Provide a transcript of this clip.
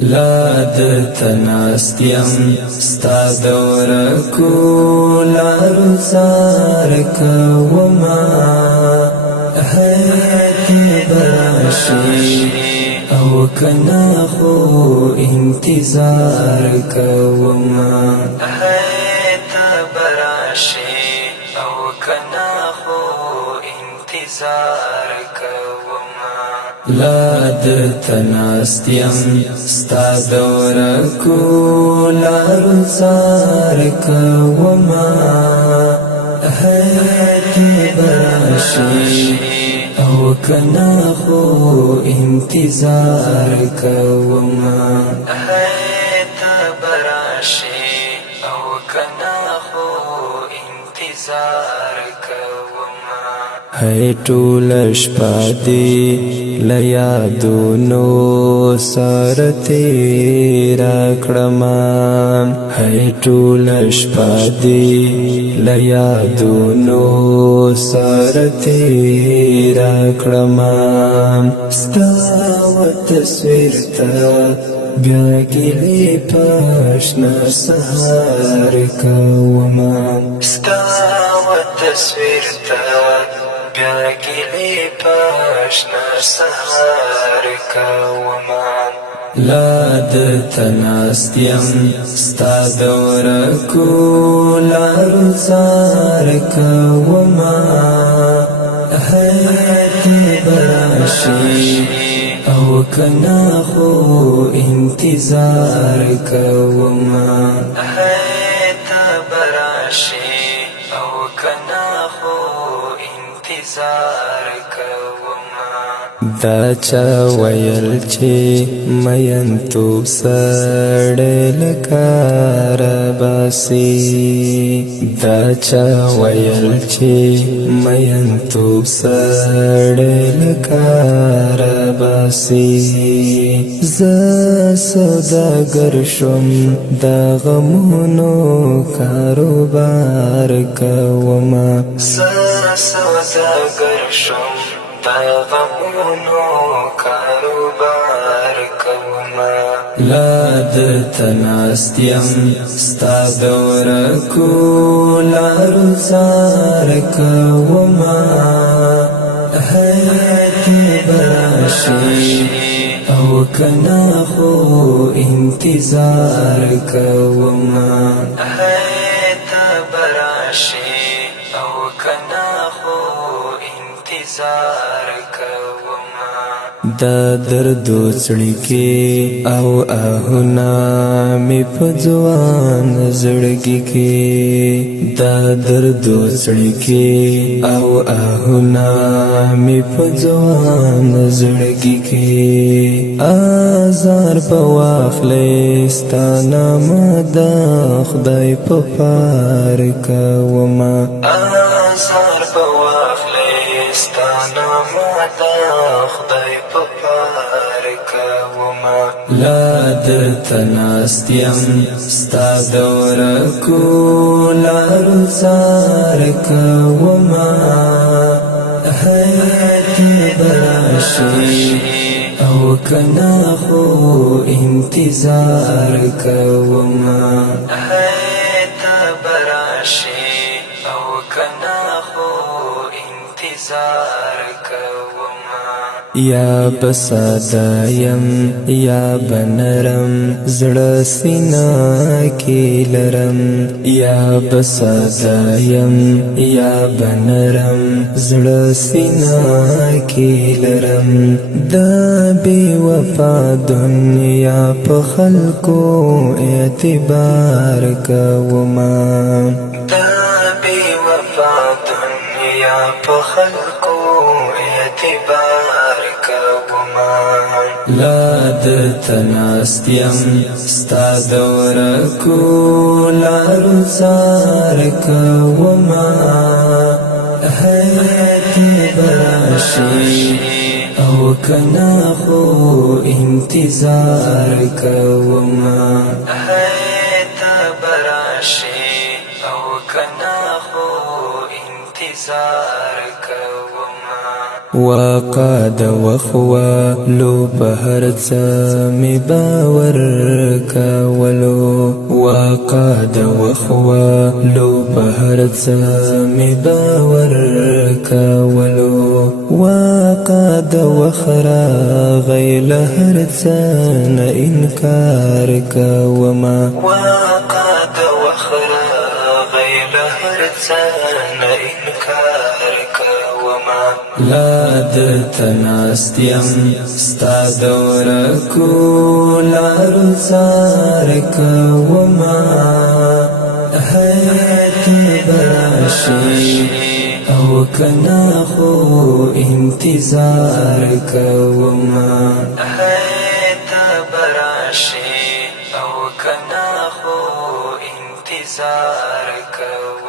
لا دتناستیم ستا دورکو لارو زارک وما هیتی براشی او کنا خو انتظار کوما هیتا براشی او کنا خو انتظار کوما لا دتناستیم ستا دورکو لارو زارک وما هیتی براشی او کنا خو انتظار کوما هیتا براشی او کنا خو انتظار کوما هی ټول شپه دی لیادونو سره تیرا کړما هی ټول شپه دی لیادونو سره تیرا کړما ستا و تصویر ته بیا ګیلې پاشنا سهار کوما ستا و تصویر ته بیا ګیلې پاشنا سهار کوما لا دتناستیم ستا دورکو لارو زارک وما هیتی براشی او کنا خو انتظار کوما هیتا براشی او کنا خو انتظار کوما دا چا ویل چې مین تو سړی لکار باسی دا چا ویل چې مین تو سړی لکار باسی ز سوداګر شوم دا غمونو کاروبار کوما ز سوداګر شوم دا غمونو کاروبار کوما لا دتناستیم ستا دورکو لارو زارک وما هیتی براشی او کنا خو انتظار کوما هیتا براشی او کنا خو انتظار کوما دا دردو زړګي او آهونه می په ځوان زړګي کې دا دردو زړګي او آهونه می په ځوان زړګي کې آزار په واخلې ستا نامه د خدای په پار کوما آزار په واخلې ستا نامه د خدای په پار کوما لا دتناستیم ستا دورکو لارو زارک وما هیتی براشی او کنا خو انتظار کوما هیتا براشی او کنا خو انتظار کوما یا بسادایم یا بنرم زړه سینا کې لرم یا بسادایم یا بنرم زړه سینا کې لرم دا بی وفا دنیا په خلکو اعتبار کوما دا بی وفا دنیا په خلکو اعتبار کوما لا دتناستیم ستا دورکو لارو زارک وما هیتی براشی او کنا خو انتظار کوما هیتا براشی او کنا خو انتظار کوما وقاد وخوا لو بهر می باور کولو وقاد وخوا لو بهر می باور کولو وقاد وخرا غیل هر نه انکار کوما وقاد وخرا غیل هر نه انکار کوما لا درتناست یم ستا دورکو لارو زار کوما حیات براشی او کنا خو انتظار کوما حیات براشی او کنا خو انتظار کوما